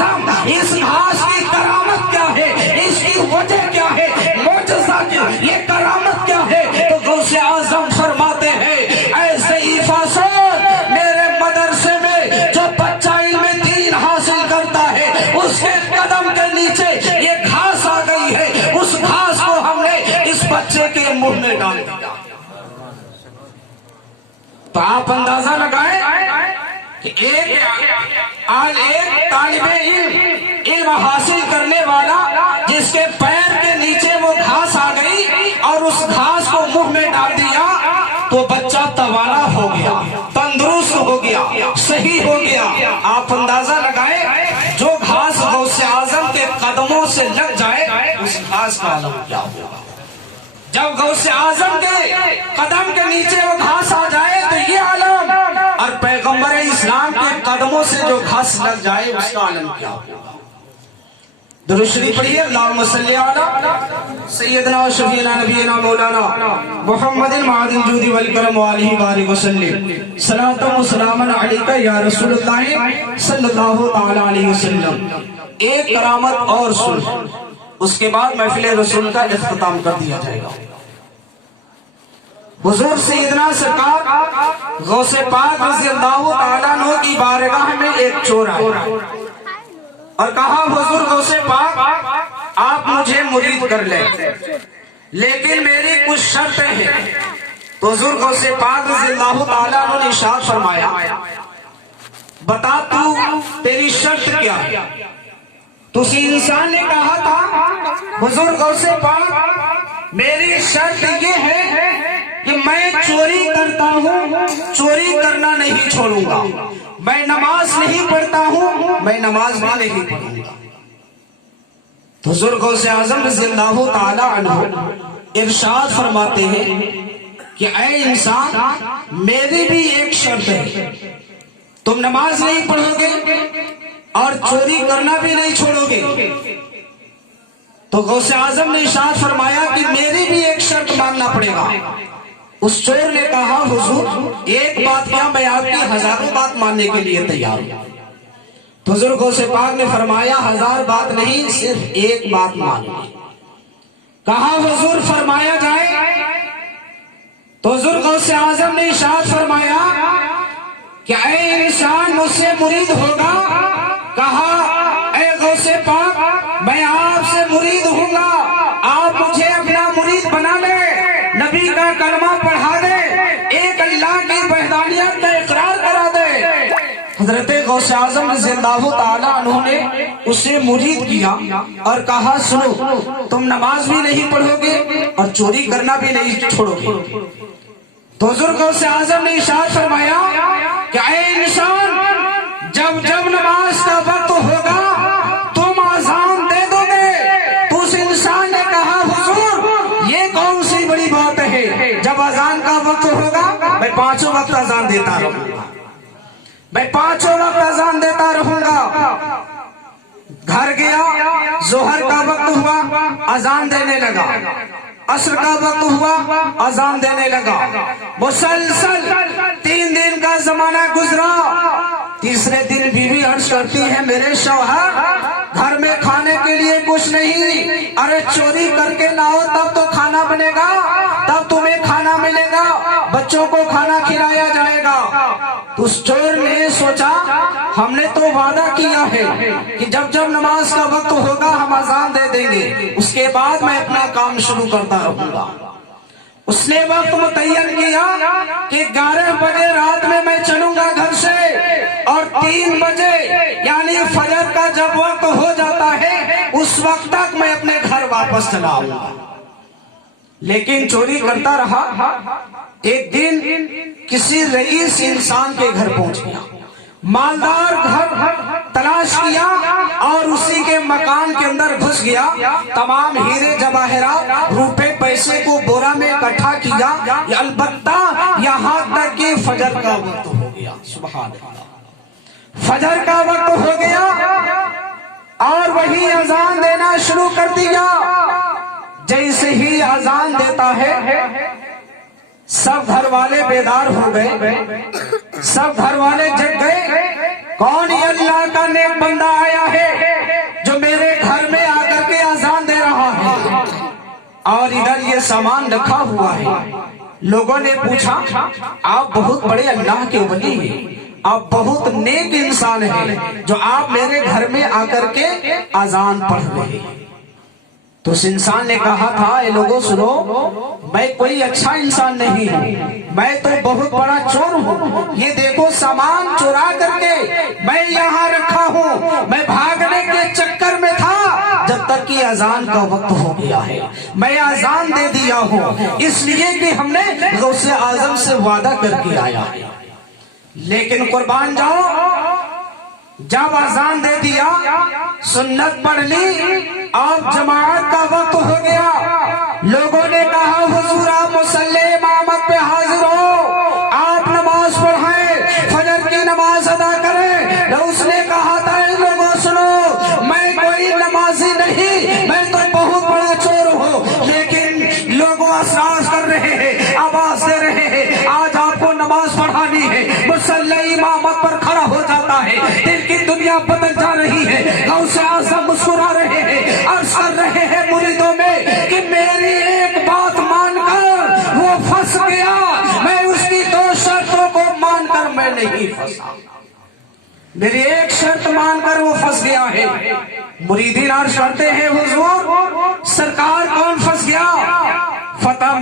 आजम, इस घास की करामत क्या है, इसकी वजह क्या है, मोजज़ा क्या, ये करामत क्या है? तो गौसे आजम फरमाते हैं, ऐसे हिफाजत मेरे मदरसे में जो बच्चा इल्म दीन हासिल करता है, उसके कदम के नीचे ये घास आ गई है, उस घास को हमने इस बच्चे के मुंह में डाल दिया। तो आप अंदाजा लगाएं कि एक तालिबे इल्म हासिल करने वाला जिसके पैर के नीचे वो घास आ गई और उस घास को मुंह में डाल दिया, तो बच्चा तवाना हो गया, तंदुरुस्त हो गया, सही हो गया। आप अंदाजा लगाएं, जो घास गौसे आजम के कदमों से लग जाए उस घास का आलम क्या होगा। जब गौसे आजम के कदम के नीचे वो घास आ जाए तो ये आलम, और पैगंबर इस्लाम के कदमों से जो घास लग जाए उसका आलम क्या होगा। दुरूद शरीफ पढ़िए, अल्लाहुम्मा सल्ली अला सय्यदना व शफीना नबीना मौलाना मुहम्मदिन मादिल जूदी वल करम व आलिहि बारिक वसल्लम, सलातन व सलामन अलैका या रसूलुल्लाह सल्लल्लाहु तआला अलैहि वसल्लम। एक करामत और सुन, उसके बाद महफिल रसूल का इख्तिताम कर दिया जाएगा। हुजूर सैयदना सरकार गौसे पाक रज़ियल्लाहु तआला अन्हु की बारगाह में एक चोर आया और कहा, हुजूर गौसे पाक आप मुझे मुरीद कर ले, लेकिन मेरी कुछ शर्त है। तो हुजूर गौसे पाक रज़ियल्लाहु तआला अन्हु ने इरशाद फरमाया, बता तू तेरी शर्त क्या है। तो उसी इंसान ने कहा था, हुजूर गौसे पाक मेरी शर्त ये है कि मैं चोरी करता हूँ, चोरी करना नहीं छोड़ूंगा, मैं नमाज नहीं पढ़ता हूँ, मैं नमाज भी नहीं पढ़ूंगा। तो हुजूर गौसे आजम रज़ियल्लाहु तआला अन्हु इरशाद फरमाते हैं कि ऐ इंसान, मेरी भी एक शर्त है, तुम नमाज नहीं पढ़ोगे और चोरी करना भी नहीं छोड़ोगे। तो गौसे आजम ने इरशाद फरमाया कि मेरी भी एक शर्त मानना पड़ेगा। उस चोर ने कहा, हुजूर एक बात क्या, मैं आपकी हजारों बात मानने के लिए तैयार हूं। तो हुजूर गौसे पाक ने फरमाया, 1000 बात नहीं, सिर्फ एक बात मानो। कहा, हुजूर फरमाया जाए। तो हुजूर गौसे आजम ने इरशाद फरमाया कि ऐ इंसान मुझसे मुरीद होगा। कहा, ऐ गौसे पाक मैं आपसे मुरीद हूँगा, आप मुझे अपना मुरीद बना ले, नबी का कलमा पढ़ा दे, एक अल्लाह की वहदानियत का इकरार करा दे। हजरत गौसे आजम रज़ियल्लाहु तआला अन्हु ने उसे मुरीद किया और कहा, सुनो, तुम नमाज भी नहीं पढ़ोगे और चोरी करना भी नहीं छोड़ोगे। तो हुजूर गौसे आजम ने इरशाद फरमाया कि ऐ इंसान, जब जब नमाज का वक्त होगा तुम आजान दे दोगे। तो उस इंसान ने कहा, हुजूर ये कौन सी बड़ी बात है, जब अजान का वक्त होगा मैं 5 वक्त अजान देता रहूंगा, मैं 5 वक्त अजान देता रहूंगा। घर गया, जोहर का वक्त हुआ, अजान देने लगा, असर का वक्त हुआ, अजान देने लगा। मुसलसल 3 दिन का जमाना गुजरा। तीसरे दिन बीवी अर्ज करती है, मेरे शौहर घर में खाने के लिए कुछ नहीं, अरे चोरी करके लाओ तब तो खाना बनेगा, तब तुम्हें खाना मिलेगा, बच्चों को खाना खिलाया जाएगा। तो उस चोर ने सोचा, हमने तो वादा किया है कि जब जब नमाज का वक्त होगा हम अजान दे देंगे, उसके बाद मैं अपना काम शुरू करता रहूंगा। उसने वक्त मुतय्यन किया कि 11 बजे रात में मैं चलूंगा घर से और 3 बजे यानी फजर का जब वक्त हो जाता है उस वक्त तक मैं अपने घर वापस चला आऊंगा। लेकिन चोरी करता रहा। एक दिन किसी रईस इंसान के घर पहुंच गया, मालदार घर तलाश किया और उसी के मकान के अंदर घुस गया। तमाम हीरे जवाहरात रुपए पैसे को बोरा में इकट्ठा किया। अलबत्ता यहाँ तक कि फजर का वक्त हो गया। सुभान अल्लाह, फजर का वक्त हो गया और वही अजान देना शुरू कर दिया। जैसे ही अजान देता है सब घर वाले बेदार हो गए, सब घर वाले जग गए। कौन ये अल्लाह का नेक बंदा आया है के सामान रखा हुआ है। लोगों ने पूछा, आप बहुत बड़े अल्लाह के वली हैं, आप बहुत नेक इंसान हैं, जो आप मेरे घर में आकर के अजान पढ़ रहे हैं। तो उस इंसान ने कहा था, ये लोगों सुनो, मैं कोई अच्छा इंसान नहीं हूँ, मैं तो बहुत बड़ा चोर हूँ। ये देखो सामान चुरा करके मैं यहाँ रखा हूँ। मैं भागने के चक्कर में था जब तक कि अजान का वक्त हो गया है। मैं अजान दे दिया हूँ, इसलिए कि हमने गौसे आजम से वादा करके आया। लेकिन कुर्बान जाओ, जब अजान दे दिया, सुन्नत पढ़ ली, अब जमात का वक्त हो गया। लोगों ने कहा, हुजूर आप मुसल्ले इमामत पे हाजिर हो, आप नमाज पढ़ाएं, फजर की नमाज अदा करें। तो उसने कहा था, लोगों सुनो, मैं कोई नमाजी नहीं, मैं तो बहुत बड़ा चोर हूँ। लेकिन लोगों असरार कर रहे हैं, आवाज दे रहे हैं, आज आपको नमाज पढ़ानी है। मुसल्ले इमामत पर खड़ा हो जाता है, दिल की दुनिया बदल जा रही है। गौसे आज़म मुस्कुरा रहे हैं, अर्ज कर रहे हैं मुरीदों में कि मेरी एक बात मानकर वो फंस गया, मैं उसकी दो शर्तों को मानकर मैं नहीं फंसा। मेरी एक शर्त मानकर वो फंस गया है। मुरीदीन अर्ज करते हैं, हुजूर सरकार कौन फंस गया? फतह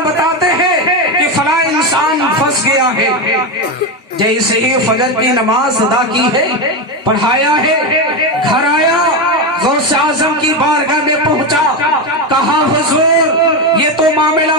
बताते हैं कि फला इंसान फंस गया है। जैसे ही फजर की नमाज अदा की है, पढ़ाया है, घर आया, गौसे आजम की बारगाह में पहुंचा, कहा, हुजूर ये तो मामला